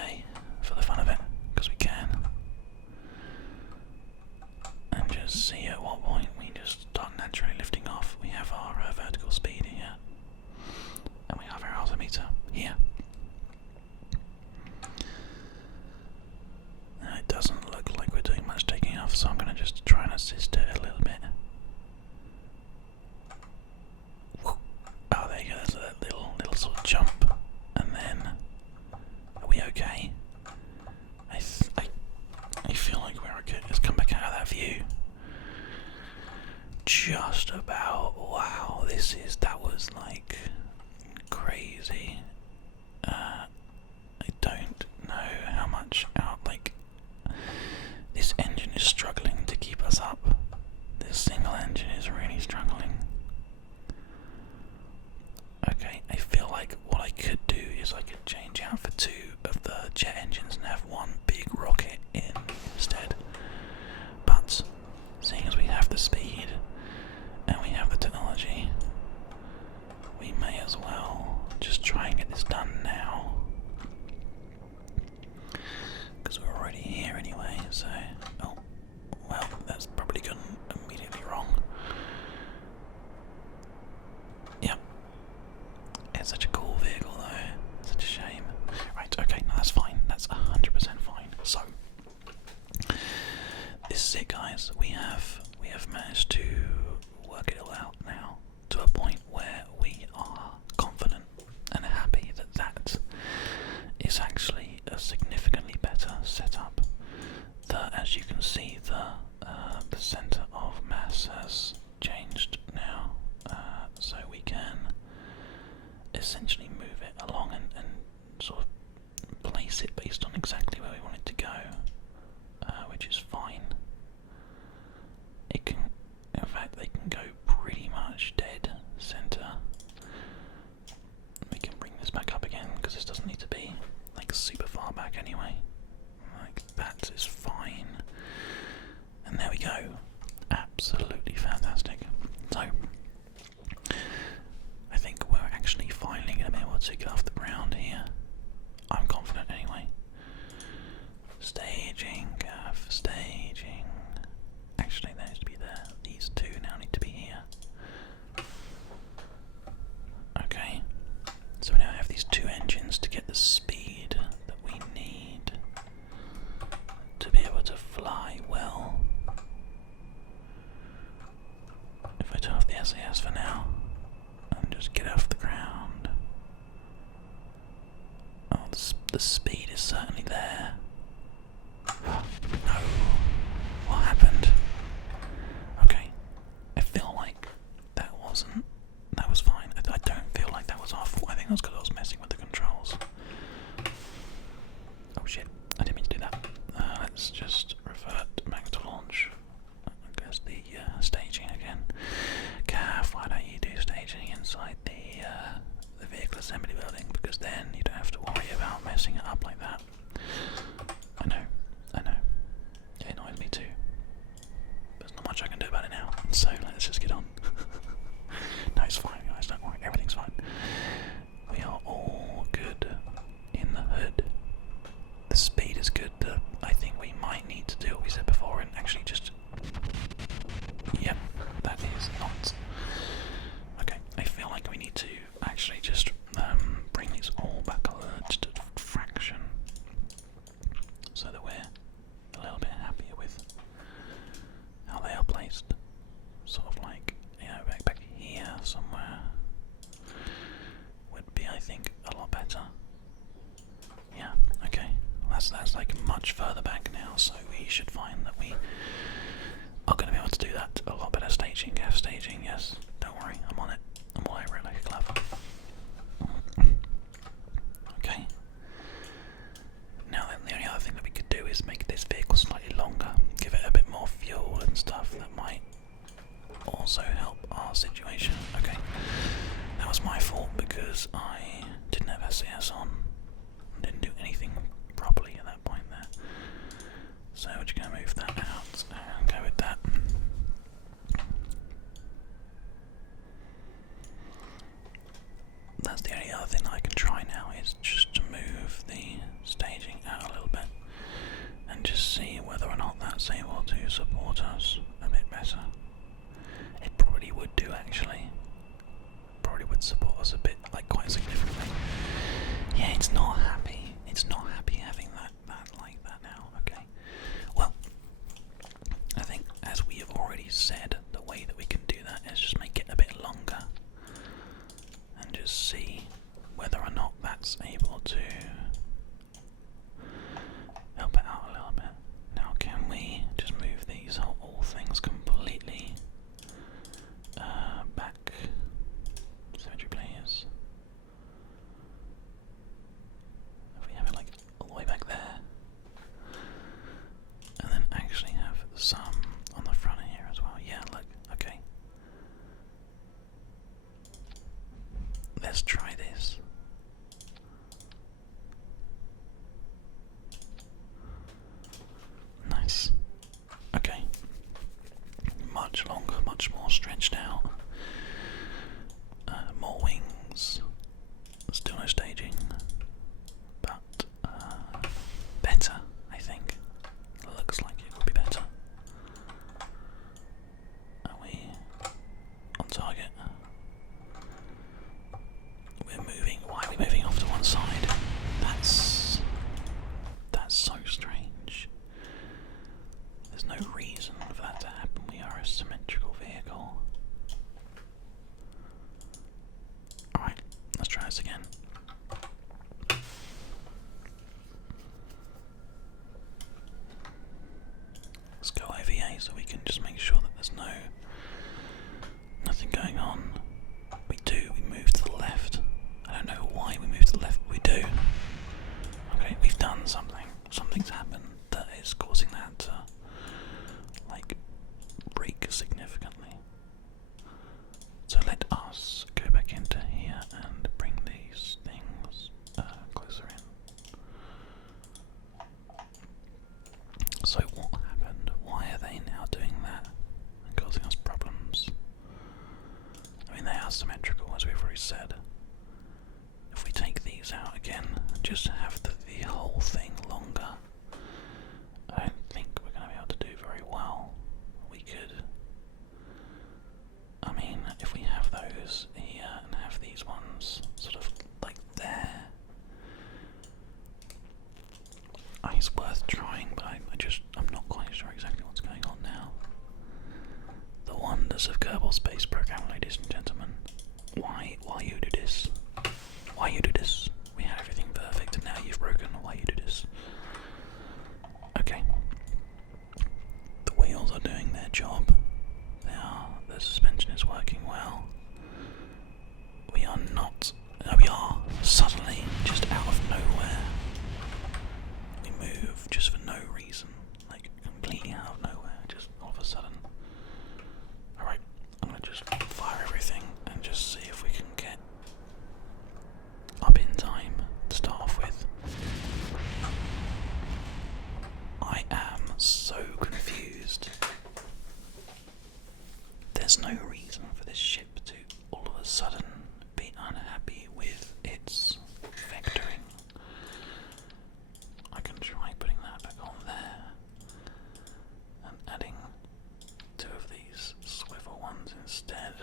RVA for the fun of it, because we can. And just see at what point we just start naturally lifting off. We have our vertical speed here, and we have our altimeter here. Now it doesn't look like we're doing much taking off, so I'm going to just try and assist it a little bit. Whew. Oh, there you go. There's a little sort of jump, and then are we okay? I feel like we're okay. Let's come back out of that view. Just about. Wow, that was like crazy. I don't know how much this engine is struggling to keep us up. This single engine is really struggling. Okay, I feel like what I could do is I could change out for 2 of the jet engines and have one big rocket in instead. But seeing as we have the speed and we have the technology, we may as well just try and get this done now. Because we're already here anyway, so... Oh, well, that's probably gone immediately wrong. Yep. It's such a cool vehicle though, such a shame. Right, okay, no, that's fine, that's 100% fine. So, this is it guys, we have managed to work it all out now, to a point where we are confident and happy that that is actually a significantly better setup. As you can see, the centre of mass has changed now, so we can essentially move it along and sort of place it based on exactly where we want it to go, which is fine. It can, in fact, they can go pretty much dead centre. We can bring this back up again because this doesn't need to be like super far back anyway. Like that is fine. And there we go. Absolutely fantastic. So I think we're actually finally going to be able to get off the ground here. I'm confident anyway. Staging, staging. Actually, that needs to be there. These 2 now need to be here. Okay. So we now have these 2 engines to get the speed that we need to be able to fly well. If I turn off the SAS for now and just get off the ground. Oh, the speed is certainly there. No. What happened? Okay. I feel like that was fine. I don't feel like that was our fault. I think that's because I was messing with the controls. Oh shit, I didn't mean to do that. Let's just revert back to launch. I guess the staging again. Cav, why don't you do staging inside the vehicle assembly building? Because then you don't have to worry about messing it up like that. I know. It annoys me too. There's not much I can do about it now, so let's just get on. No, it's fine guys, don't worry, everything's fine. We are all good in the hood. The speed is good. I think we might need to do what we said before and actually just... Yep, that is not... Okay, I feel like we need to actually just bring these all back to fraction so that we're a little bit happier with how they are placed. Sort of like, back here somewhere would be, I think, a lot better. Yeah, okay. That's like much further back now, so we should find that we are going to be able to do that a lot better. Staging, Gav staging, yes. Don't worry, I'm on it. I'm all over it like a glove. Okay. Now then, the only other thing that we could do is make this vehicle slightly longer, give it a bit more fuel and stuff. That might also help our situation. Okay. That was my fault because I didn't have SAS on. Didn't do anything properly at that point there. So we're just going to move that out and go with that. That's the only other thing that I can try now is just to move the staging It's not happy. It's not happy having that like that now. Okay. Well, I think as we have already said, the way that we can do that is just make it a bit longer and just see whether or not that's able to help it out a little bit. Now, can we just move these all things completely back? Symmetry, please. If we have it like all the way back there, and then actually have some on the front here as well. Yeah, look, okay. Let's try this. Nice. Okay. Much longer, much more stretched out. More wings. Still no staging. But better, I think. Looks like it would be better. Are we on target? We're moving. Why are we moving off to one side? That's so strange. There's no reason for that to happen. We are a symmetrical vehicle. Alright, let's try this again. Let's go OVA so we can just make sure that there's nothing going on. We move to the left. I don't know why we move to the left, but we do. Okay, we've done something. Something's happened that is causing that to like break significantly. So let us go back into here and bring these things closer in. So what happened? Why are they now doing that and causing us problems? I mean, they are symmetrical, as we've already said. If we take these out again and just have the whole thing longer, I don't think we're going to be able to do very well. We could, I mean, if we have those here and have these ones sort of like there, it's worth trying, but I'm not quite sure exactly what's going on now. The wonders of Kerbal Space Program, ladies and gentlemen. Why you do this? Why you do this? We had everything perfect and now you've broken. Why you do this? Okay. The wheels are doing their job. The suspension is working well. We are suddenly just out of nowhere. We move just for no reason. Like completely out of nowhere, just all of a sudden. Alright, I'm gonna just fire everything and just see if we can get up in time to start off with. I am so confused. There's no reason for this ship to all of a sudden be unhappy with its vectoring. I can try putting that back on there and adding two of these swivel ones instead.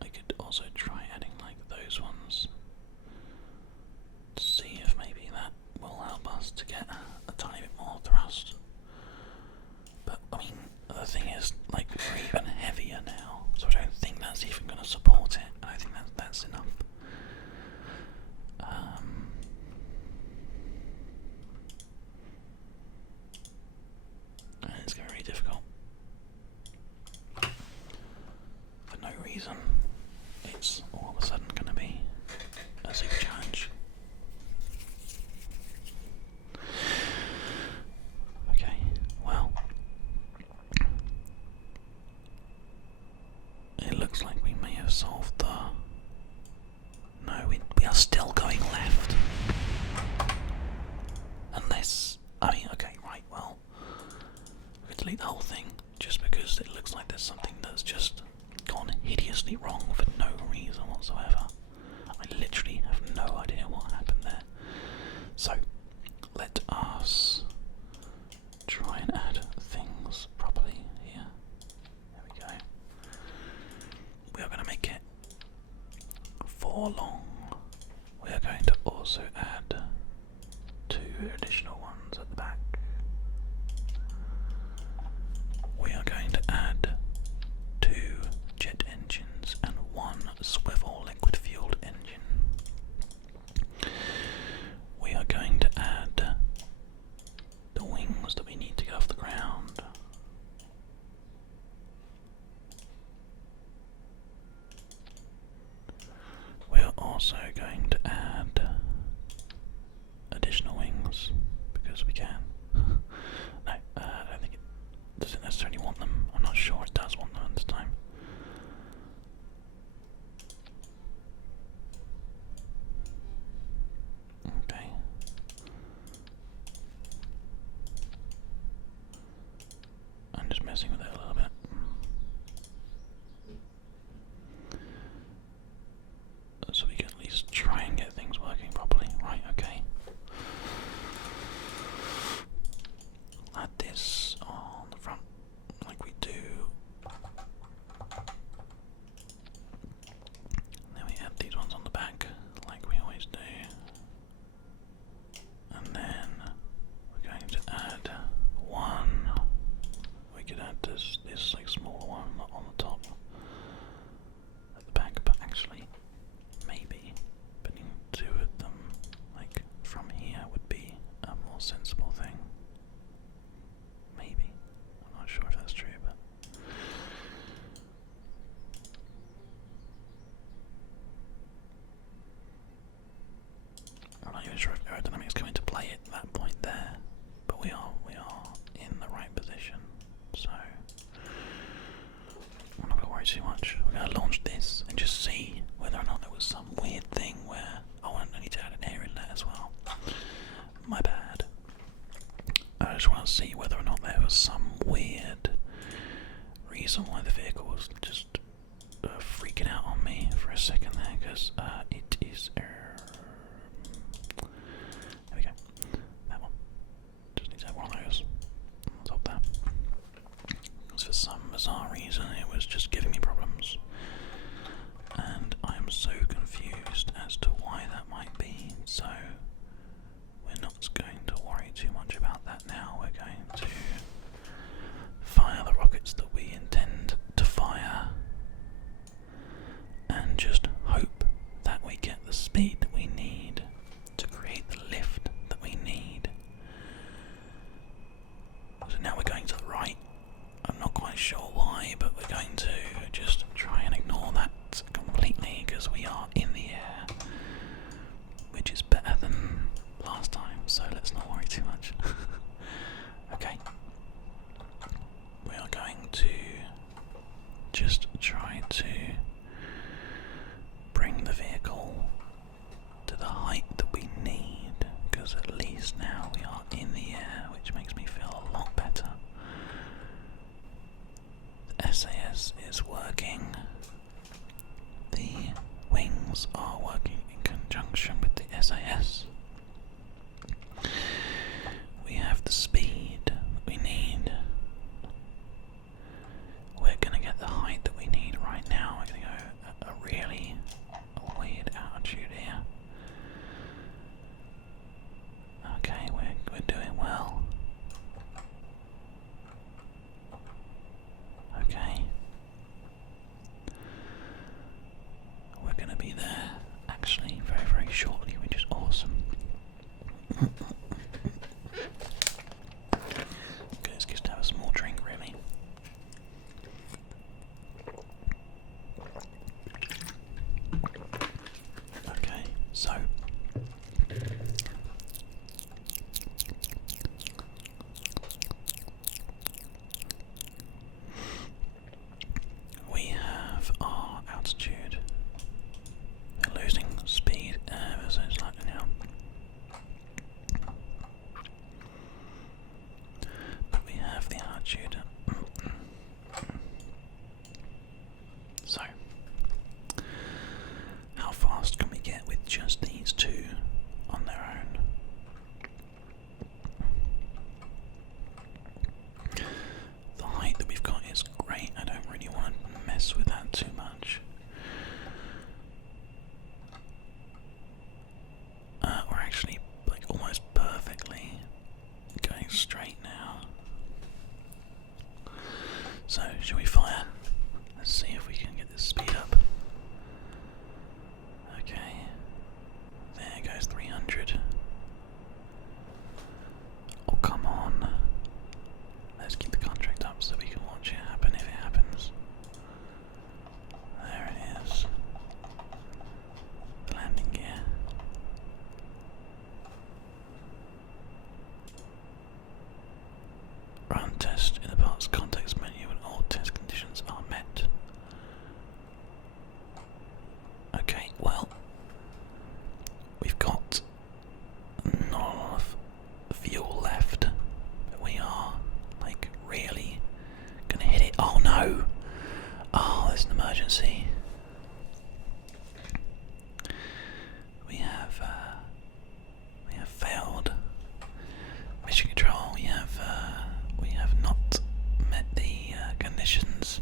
I could also try adding like those ones to see if maybe that will help us to get a tiny bit more thrust. But I mean, the thing is, like, we're even heavier now, so I don't think that's even going to support it. I think that's enough. And it's going to be really difficult. For no reason, it's all of a sudden going to be a super challenge. Okay, well, it looks like we may have solved the... No, we are still going left. Unless, I mean, okay, right, well, we could delete the whole thing just because it looks like there's something that's just gone hideously wrong for no reason whatsoever. I literally have no idea what happened there. So, let us try and add things properly before long, we are going to also add 2 additional ones at the back. We are going to add 2 jet engines and 1 swivel liquid fueled engine. We are going to add the wings that we need to get off the ground. We are also going to add additional wings because we can. No, I don't think it doesn't necessarily want them. I'm not sure it does want them this time. Okay. I'm just messing with it a little bit. So we can at least try and get things working properly. Right, okay. Add this on the front like we do. Then we add these ones on the back like we always do. And then we're going to add 1. We could add this like smaller one on the top at the back, but actually maybe putting 2 of them like from here would be a more sensible thing. Maybe. I'm not sure if that's true, but I'm not even sure if aerodynamics come into play at that point there, but we are in the right position, so I'm not going to worry too much. We're going to launch this and just see whether or not there was some weird thing where I need to add an air inlet as well. My bad. I just want to see whether or not there was some weird reason why the vehicle was just freaking out on me for a second there, because it is. There we go. That one. Just need to have one of those on top there. Because for some bizarre reason it was just giving me problems. And I am so confused as to why that might be. So we're not going to worry too much about that now. We're going to fire the rockets that we intend to fire and just hope that we get the speed that we need to create the lift that we need. So now we're going to the right. I'm not quite sure why, but we're going to just try and ignore that completely because we are in the air, which is better than last time, so let's not worry too much. Okay. We are going to just try to bring the vehicle to the height that we need, because at least now we are in the air, which makes me feel a lot better. The SAS is working. The wings are working in conjunction with the SAS. We have the speed that we need. We're going to get the height that we need right now. We're going to go at a really weird altitude here. Okay, we're doing well. Okay. We're going to be there actually very, very shortly, which is awesome. shall we fire? Let's see if we can get this speed up. Okay. There goes 300. Oh, come on. Let's keep the contract up so we can watch it happen if it happens. There it is. Landing gear. Run test in the parts context menu when all test conditions are met. Okay, well, we've got not a lot of fuel left. We are, like, really gonna hit it. Oh no! Oh, there's an emergency. We have failed. Mission control. We have not met the conditions,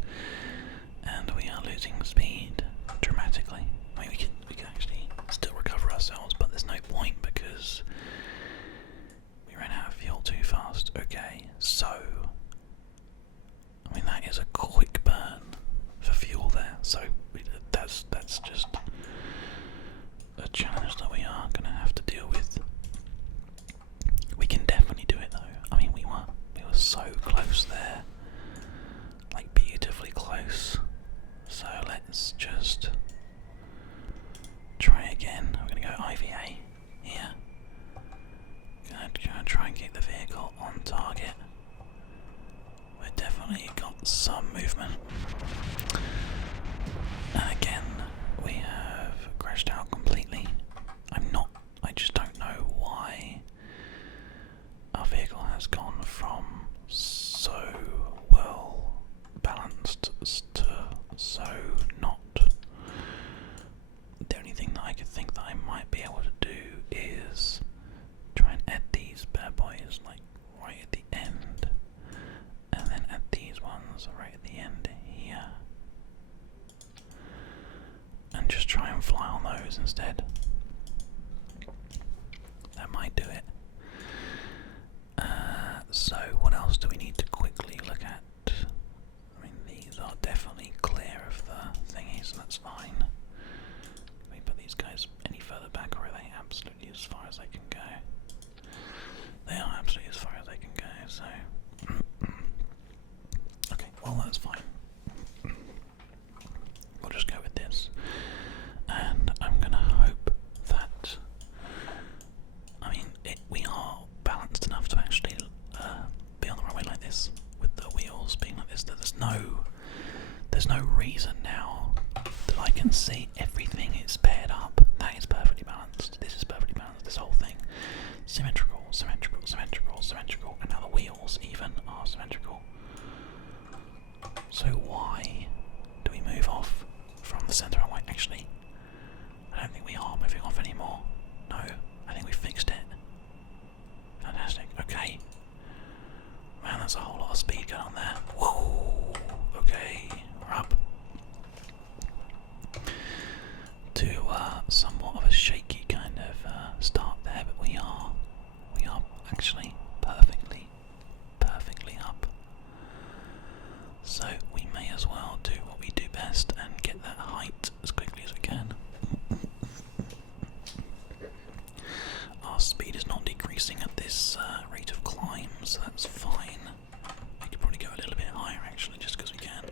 and we are losing speed dramatically. I mean, we can actually still recover ourselves, but there's no point because we ran out of fuel too fast. Okay, so I mean that is a quick burn for fuel there. So that's just a challenge that we are going to have to deal with. We can definitely do it though. I mean, we were so close there, like beautifully close. So let's just try again. We're going to go IVA here. Gonna try and keep the vehicle on target. We've definitely got some movement. And again, we have crashed out completely. I just don't know why our vehicle has gone from so well balanced to so not. The only thing that I could think that I might be able to do is try and add these bad boys like right at the end, and then add these ones right at the end here, and just try and fly on those instead. That might do it. So what else do we need to quickly look at? I mean, these are definitely clear of the thingy, so that's fine. Can we put these guys any further back, or are they absolutely as far as they can go? They are absolutely as far as they can go, so... Okay, well that's fine. We'll just go with this. And I'm gonna hope that... I mean, we are balanced enough to actually be on the runway like this, with the wheels being like this. There's no reason now that I can see everything is paired up. That is perfectly balanced. This is perfectly balanced. This whole thing, symmetrical, symmetrical, symmetrical, symmetrical, and now the wheels even are symmetrical. So why do we move off from the centre runway? Actually, I don't think we are moving off anymore. No, I think we fixed it. Fantastic. Okay. Man, that's a whole lot of speed going on there. Whoa. Okay, we're up to somewhat of a shaky kind of start there, but we are actually perfectly up. So we may as well do what we do best and get that height as quickly as we can. Our speed is not decreasing at this rate of climb, so that's fine. We could probably go a little bit higher actually, just because we can.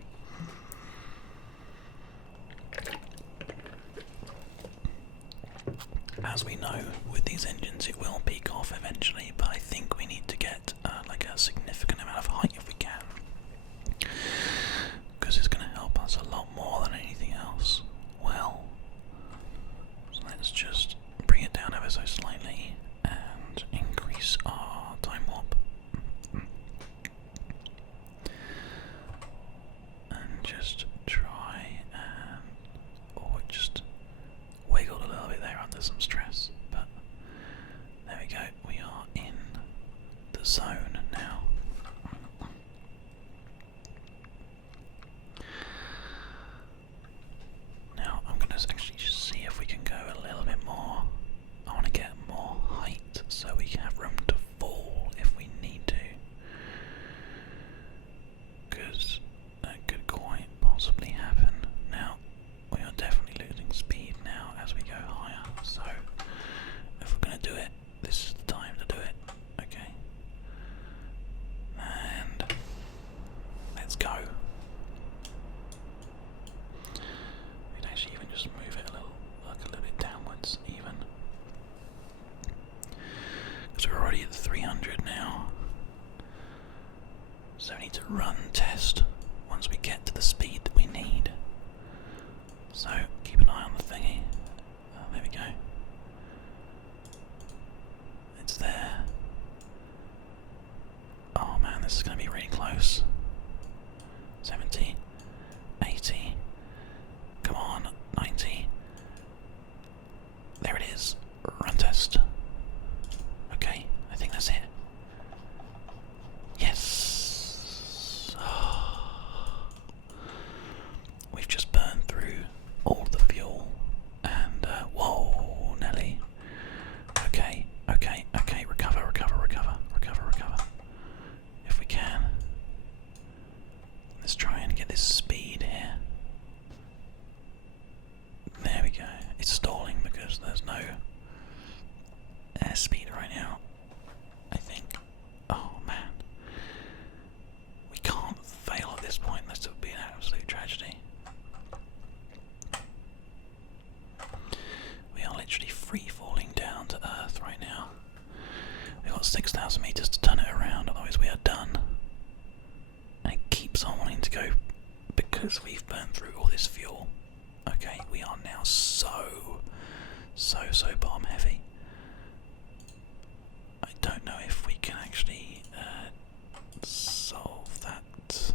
As we know, with these engines it will peak off eventually, but I think we need to get like a significant amount of height if we can, because it's going to help us a lot more than anything else. Well, so let's just bring it down ever so slightly and increase our time warp. And just try and... oh, it just wiggled a little bit there under some stress, but there we go. We are in 70, 80, come on, 90. There it is. Run test. Okay, I think that's it. Yes! We've just burned through all the fuel and whoa, Nelly. Okay, recover. If we can. Let's try and get this speed here. There we go. It's stalling because there's no airspeed right now, I think. Oh man. We can't fail at this point, this would be an absolute tragedy. We are literally free falling down to Earth right now. We've got 6,000 meters to turn it around, otherwise we are done. And it keeps on wanting to go because we've burned through all this fuel. Okay, we are now so bomb heavy. I don't know if we can actually solve that.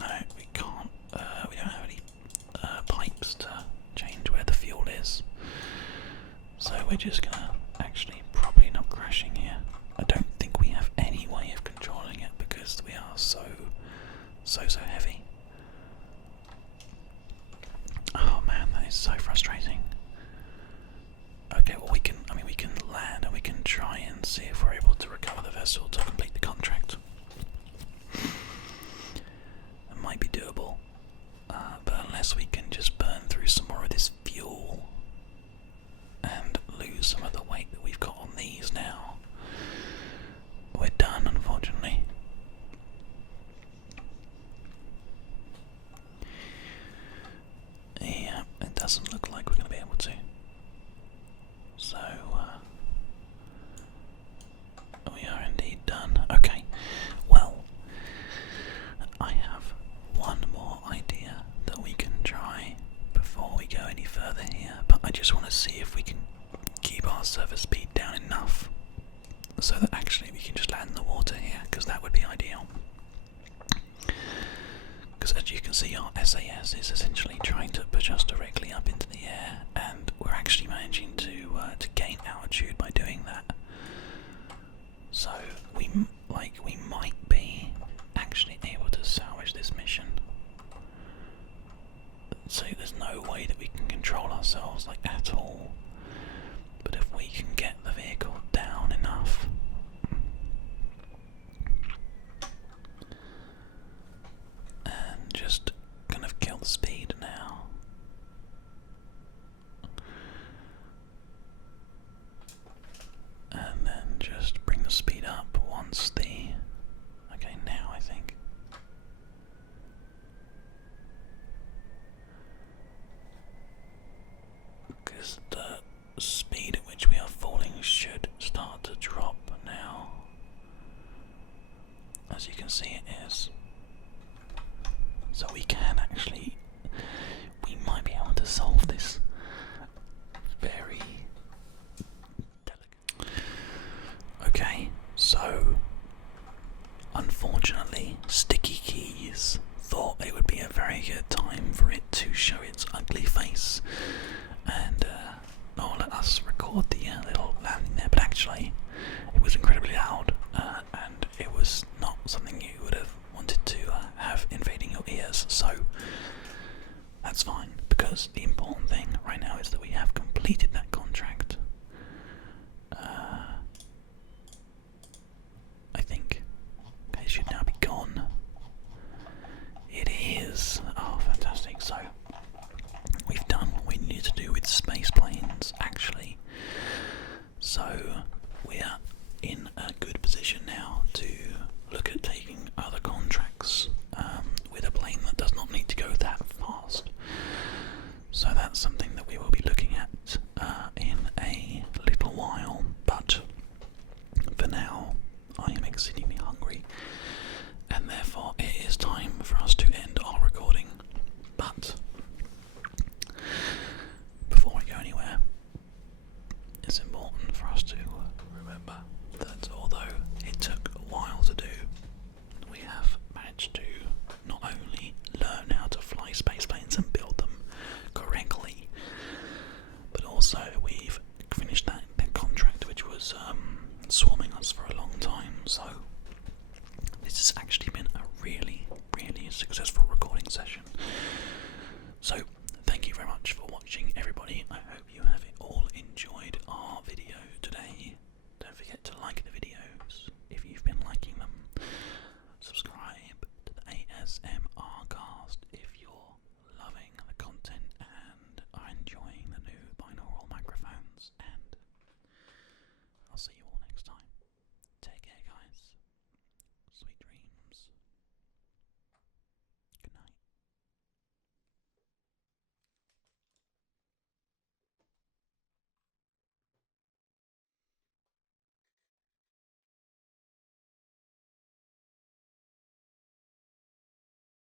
No, we can't. We don't have any pipes to change where the fuel is. So we're just gonna actually probably end up crashing here. I don't think we have any way of controlling it because we are so heavy. Oh man, that is so frustrating. Okay, well we can land and we can try and see if we're able to recover the vessel to complete the contract. It might be doable, but unless we can just burn through some more of this fuel and lose some of the weight that we've got on these now, we're done, unfortunately. Yeah, it doesn't look like we're going to be able to. So, we are indeed done. Okay, well, I have one more idea that we can try before we go any further here, but I just want to see if we can keep our surface speed down enough so that actually we can just land in the water here, because that would be ideal. Because as you can see, our SAS is essentially trying to push us directly up into the air, and we're actually managing to gain altitude by doing that. So we might be actually able to salvage this mission. So there's no way that we can control ourselves like at all. But if we can get the vehicle down enough, and just kind of kill the speed now. And then just bring the speed up once the... Okay, now I think. Because the speed at which we are falling should start to drop now. As you can see, it is. So we can actually, we might be able to solve this very delicate. Okay, so unfortunately Sticky Keys thought it would be a very good time for it to show its ugly face and not let us record the little landing there, but actually it was incredibly loud and it was not something you would have wanted to have invading your ears, so that's fine, because the important thing right now is that we have completed that contract. I think it should now be gone. It is. Oh, fantastic. So we've done what we needed to do with space planes, actually. So we are in a good position now to look at taking other contracts with a plane that does not need to go that fast. So that's something that we will be looking at in a little while, but for now I am exceedingly hungry and therefore it is time for us to end our recording. But before we go anywhere, it's important for us to remember that although it took a while to do, successful